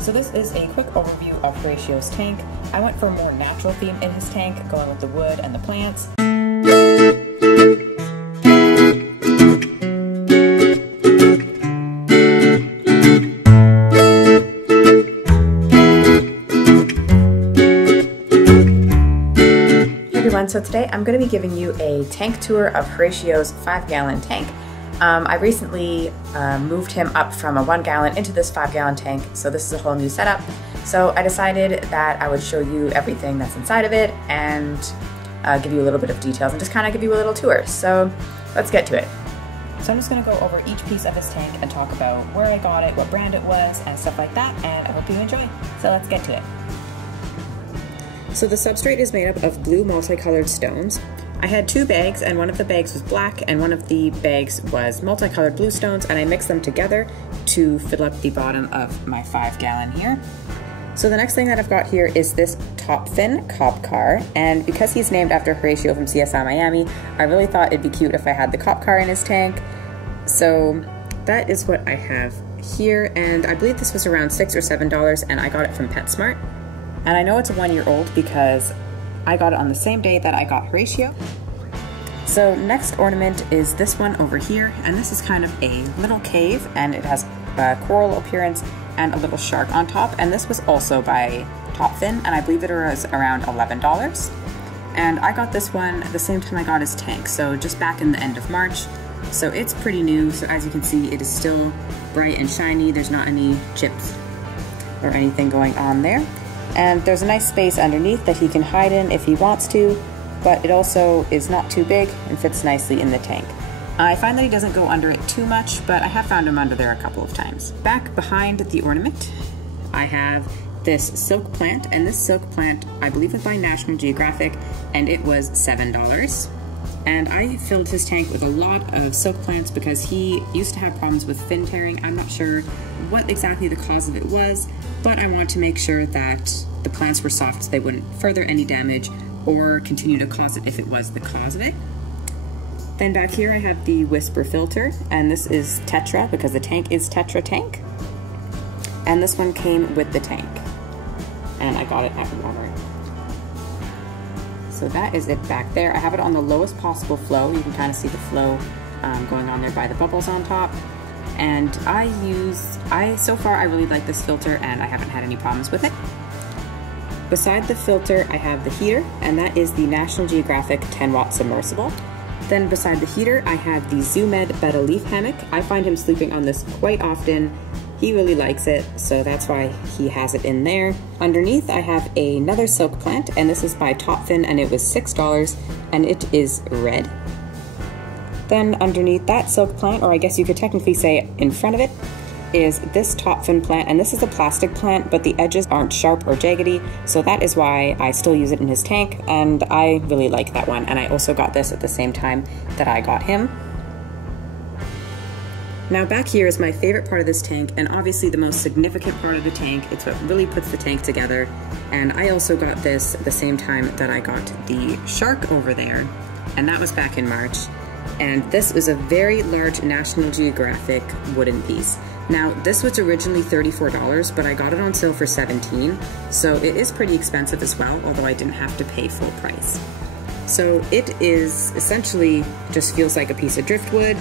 So this is a quick overview of Horatio's tank. I went for a more natural theme in his tank, going with the wood and the plants. Hey everyone, so today I'm going to be giving you a tank tour of Horatio's 5-gallon tank. I recently moved him up from a 1-gallon into this 5-gallon tank, so this is a whole new setup. So I decided that I would show you everything that's inside of it and give you a little bit of details and just kind of give you a little tour. So let's get to it. So I'm just going to go over each piece of his tank and talk about where I got it, what brand it was, and stuff like that, and I hope you enjoy. So let's get to it. So the substrate is made up of blue multicolored stones. I had 2 bags, and one of the bags was black and one of the bags was multicolored blue stones, and I mixed them together to fill up the bottom of my 5-gallon here. So the next thing that I've got here is this top fin cop car, and because he's named after Horatio from CSI Miami, I really thought it'd be cute if I had the cop car in his tank. So that is what I have here, and I believe this was around $6 or $7, and I got it from PetSmart. And I know it's a 1-year-old because I got it on the same day that I got Horatio. So next ornament is this one over here, and this is kind of a little cave, and it has a coral appearance and a little shark on top, and this was also by Topfin, and I believe it was around $11. And I got this one at the same time I got his tank, so just back in the end of March. So it's pretty new, so as you can see it is still bright and shiny, there's not any chips or anything going on there. And there's a nice space underneath that he can hide in if he wants to, but it also is not too big and fits nicely in the tank. I find that he doesn't go under it too much, but I have found him under there a couple of times. Back behind the ornament, I have this silk plant, and this silk plant I believe was by National Geographic, and it was $7. And I filled his tank with a lot of silk plants because he used to have problems with fin tearing. I'm not sure what exactly the cause of it was, but I want to make sure that the plants were soft so they wouldn't further any damage or continue to cause it if it was the cause of it. Then back here I have the Whisper filter, and this is Tetra because the tank is Tetra tank. And this one came with the tank, and I got it at Walmart. So that is it back there. I have it on the lowest possible flow. You can kind of see the flow going on there by the bubbles on top. And so far I really like this filter and I haven't had any problems with it. Beside the filter I have the heater, and that is the National Geographic 10-watt submersible. Then beside the heater I have the ZooMed Betta leaf hammock. I find him sleeping on this quite often. He really likes it, so that's why he has it in there. Underneath I have another silk plant, and this is by Topfin, and it was $6, and it is red. Then underneath that silk plant, or I guess you could technically say in front of it, is this Topfin plant, and this is a plastic plant, but the edges aren't sharp or jaggedy, so that is why I still use it in his tank, and I really like that one. And I also got this at the same time that I got him. Now back here is my favorite part of this tank, and obviously the most significant part of the tank. It's what really puts the tank together, and I also got this at the same time that I got the shark over there, and that was back in March. And this is a very large National Geographic wooden piece. Now this was originally $34, but I got it on sale for $17, so it is pretty expensive as well, although I didn't have to pay full price. So it is essentially just feels like a piece of driftwood.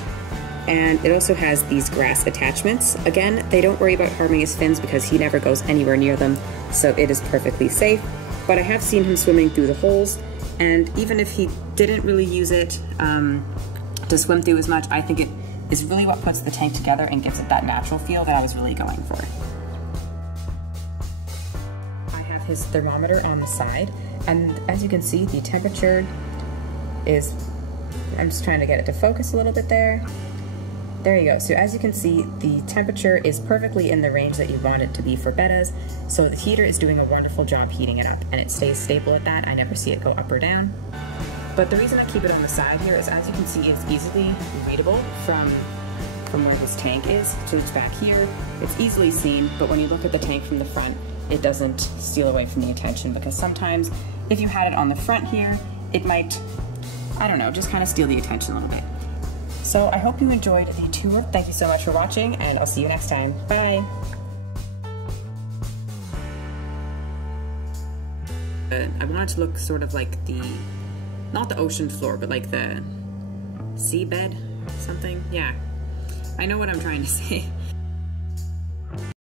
And it also has these grass attachments. Again, they don't worry about harming his fins because he never goes anywhere near them, so it is perfectly safe. But I have seen him swimming through the holes, and even if he didn't really use it to swim through as much, I think it is really what puts the tank together and gives it that natural feel that I was really going for. I have his thermometer on the side, and as you can see, the temperature is, I'm just trying to get it to focus a little bit there. There you go. So as you can see, the temperature is perfectly in the range that you want it to be for Bettas. So the heater is doing a wonderful job heating it up, and it stays stable at that. I never see it go up or down. But the reason I keep it on the side here is, as you can see, it's easily readable from where his tank is. So it's back here. It's easily seen, but when you look at the tank from the front, it doesn't steal away from the attention, because sometimes if you had it on the front here, it might, I don't know, just kind of steal the attention a little bit. So I hope you enjoyed the tour. Thank you so much for watching, and I'll see you next time. Bye! I want it to look sort of like not the ocean floor, but like the seabed, something. Yeah, I know what I'm trying to say.